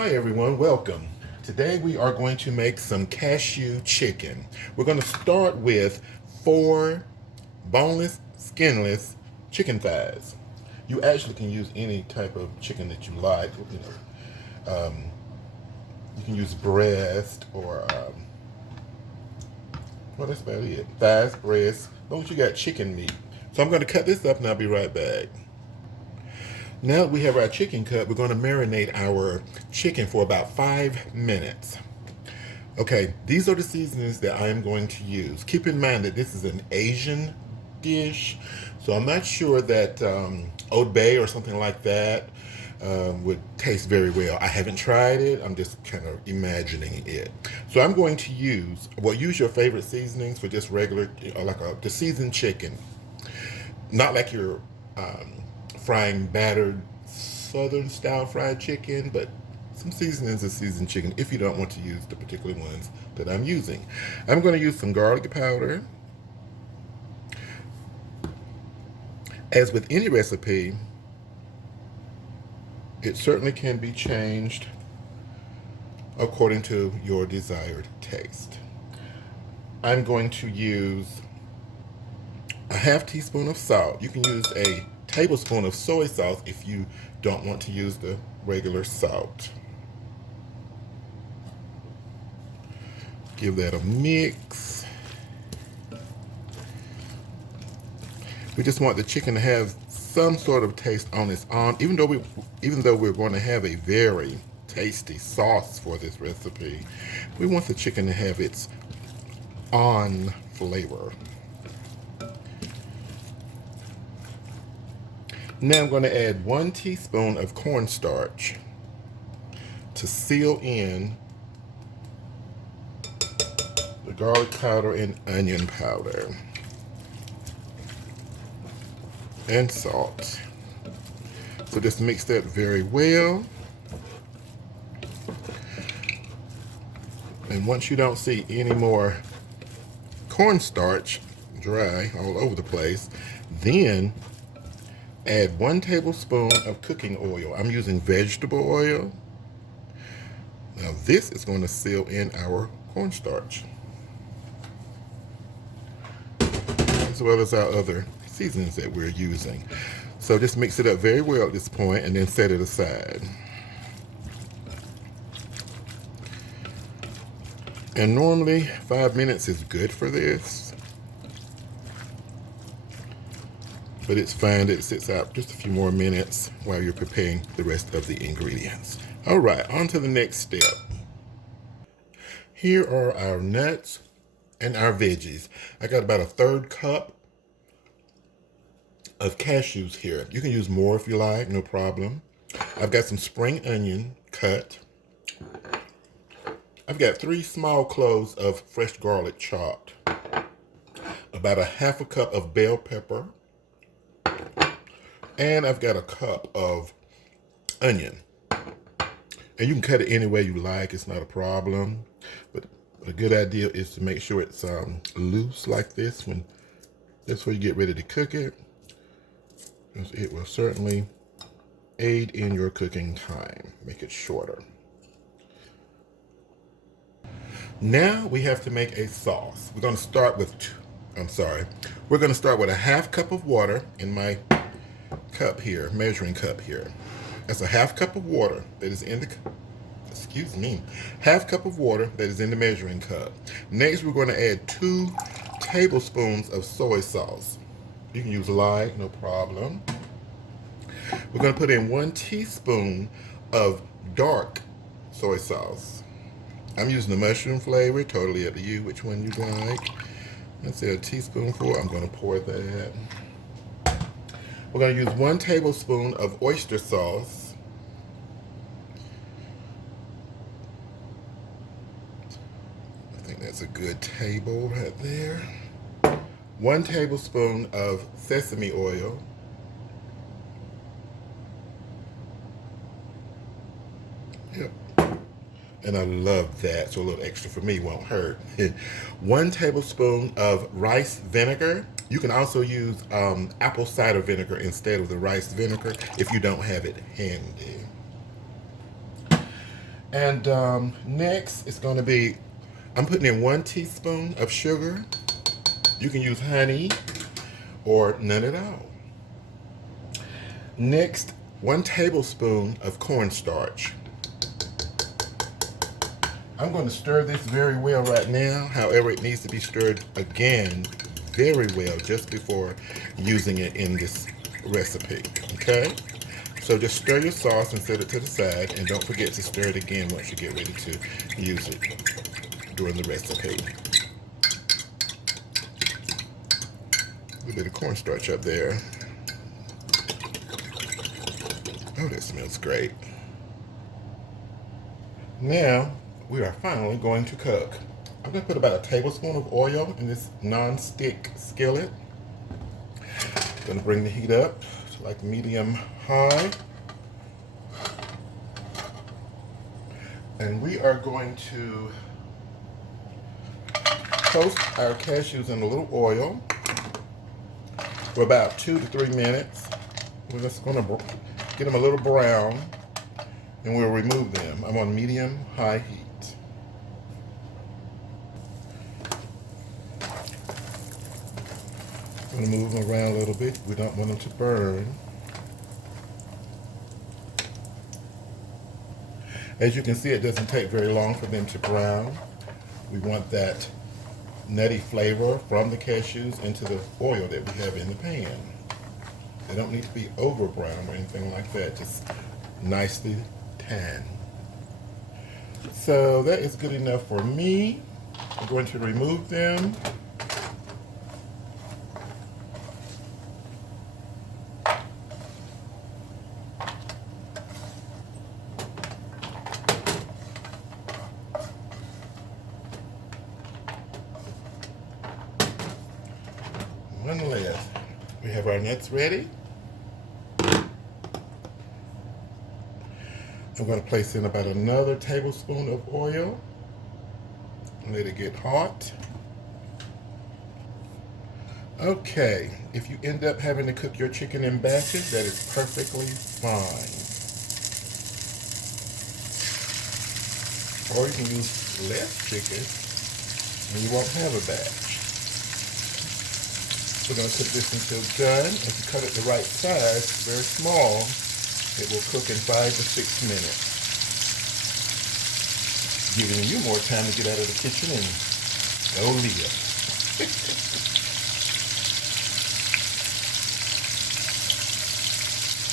Hi everyone, welcome. Today we are going to make some cashew chicken. We're going to start with 4 boneless, skinless chicken thighs. You actually can use any type of chicken that you like. You can use breast or, well, that's about it. Thighs, breast, as long as you got chicken meat. So I'm going to cut this up and I'll be right back. Now that we have our chicken cut, we're going to marinate our chicken for about 5 minutes. Okay, these are the seasonings that I am going to use. Keep in mind that this is an Asian dish, so I'm not sure that Old Bay or something like that would taste very well. I haven't tried it. I'm just kind of imagining it. So I'm going to use your favorite seasonings for just regular, the seasoned chicken. Not like your frying battered southern style fried chicken, but some seasonings of seasoned chicken if you don't want to use the particular ones that I'm using. I'm going to use some garlic powder. As with any recipe, it certainly can be changed according to your desired taste. I'm going to use a half teaspoon of salt. You can use a tablespoon of soy sauce if you don't want to use the regular salt. Give that a mix. We just want the chicken to have some sort of taste on its own, even though we're going to have a very tasty sauce for this recipe. We want the chicken to have its own flavor. Now I'm going to add 1 teaspoon of cornstarch to seal in the garlic powder and onion powder and salt. So just mix that very well. And once you don't see any more cornstarch dry all over the place, then add 1 tablespoon of cooking oil. I'm using vegetable oil. Now this is going to seal in our cornstarch, as well as our other seasonings that we're using. So just mix it up very well at this point and then set it aside. And normally 5 minutes is good for this, but it's fine that it sits out just a few more minutes while you're preparing the rest of the ingredients. All right, on to the next step. Here are our nuts and our veggies. I got about a 1/3 cup of cashews here. You can use more if you like, no problem. I've got some spring onion cut. I've got 3 small cloves of fresh garlic chopped. About a 1/2 cup of bell pepper. And I've got a cup of onion. And you can cut it any way you like, it's not a problem. But a good idea is to make sure it's loose like this when before you get ready to cook it. It will certainly aid in your cooking time, make it shorter. Now we have to make a sauce. We're going to start with, we're going to start with a 1/2 cup of water in my cup here, measuring cup here. That's a 1/2 cup of water that is in the, 1/2 cup of water that is in the measuring cup. Next, we're going to add 2 tablespoons of soy sauce. You can use light, no problem. We're going to put in 1 teaspoon of dark soy sauce. I'm using the mushroom flavor, totally up to you which one you like. Let's say a teaspoonful, I'm going to pour that. We're going to use 1 tablespoon of oyster sauce. I think that's a good table right there. 1 tablespoon of sesame oil. Yep. And I love that, so a little extra for me won't hurt. 1 tablespoon of rice vinegar. You can also use apple cider vinegar instead of the rice vinegar if you don't have it handy. And next it's going to be, I'm putting in 1 teaspoon of sugar. You can use honey or none at all. Next, 1 tablespoon of cornstarch. I'm going to stir this very well right now. However, it needs to be stirred again very well just before using it in this recipe, okay? So just stir your sauce and set it to the side, and don't forget to stir it again once you get ready to use it during the recipe. A little bit of cornstarch up there. Oh, that smells great. Now, we are finally going to cook. I'm going to put about a tablespoon of oil in this non-stick skillet. I'm going to bring the heat up to like medium-high. And we are going to toast our cashews in a little oil for about 2 to 3 minutes. We're just going to get them a little brown, and we'll remove them. I'm on medium-high heat. I'm going to move them around a little bit. We don't want them to burn. As you can see, it doesn't take very long for them to brown. We want that nutty flavor from the cashews into the oil that we have in the pan. They don't need to be over brown or anything like that, just nicely tan. So that is good enough for me. I'm going to remove them. One last. We have our nuts ready. I'm going to place in about another tablespoon of oil and let it get hot. Okay, if you end up having to cook your chicken in batches, that is perfectly fine. Or you can use less chicken and you won't have a batch. We're going to cook this until done. If you cut it the right size, very small, it will cook in 5 to 6 minutes. Giving you more time to get out of the kitchen and go live.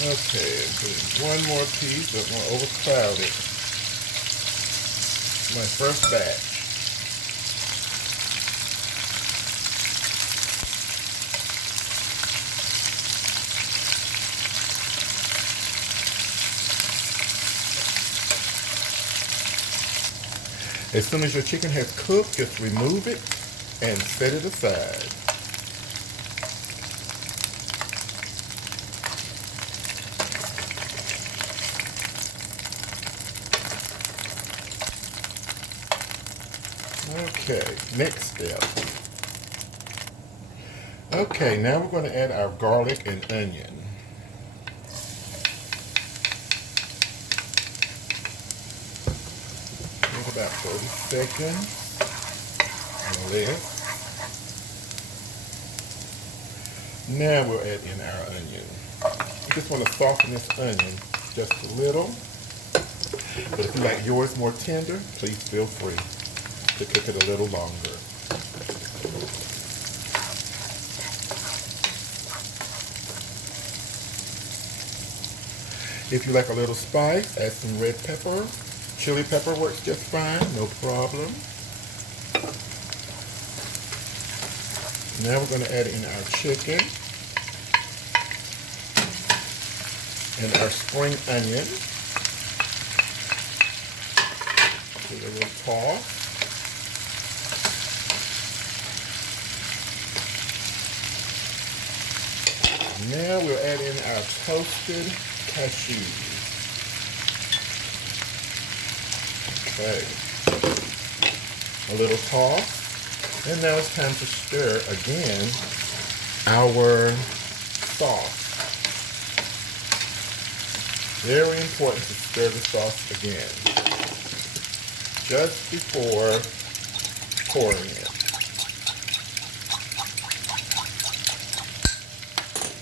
Okay, I'm putting one more piece, don't want to overcrowd it. My first batch. As soon as your chicken has cooked, just remove it and set it aside. Okay, next step. Okay, now we're going to add our garlic and onion. About 30 seconds or less. Now we'll add in our onion. You just want to soften this onion just a little. But if you like yours more tender, please feel free to cook it a little longer. If you like a little spice, add some red pepper. Chili pepper works just fine, no problem. Now we're going to add in our chicken and our spring onion. Give it a little toss. Now we'll add in our toasted cashews. Okay, a little toss, and now it's time to stir again our sauce. Very important to stir the sauce again. just before pouring it.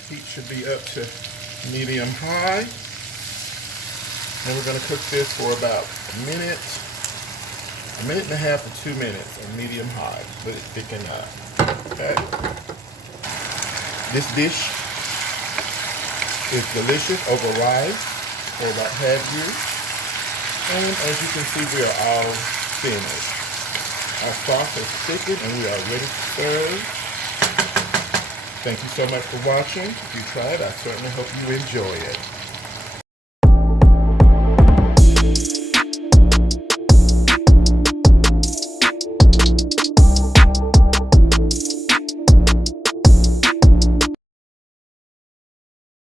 Heat should be up to medium high. And we're going to cook this for about a minute and a half to 2 minutes on medium high. Let it thicken up. Okay. This dish is delicious over rice or about half year. And as you can see, we are all finished. Our sauce is thickened and we are ready to serve. Thank you so much for watching. If you tried, I certainly hope you enjoy it.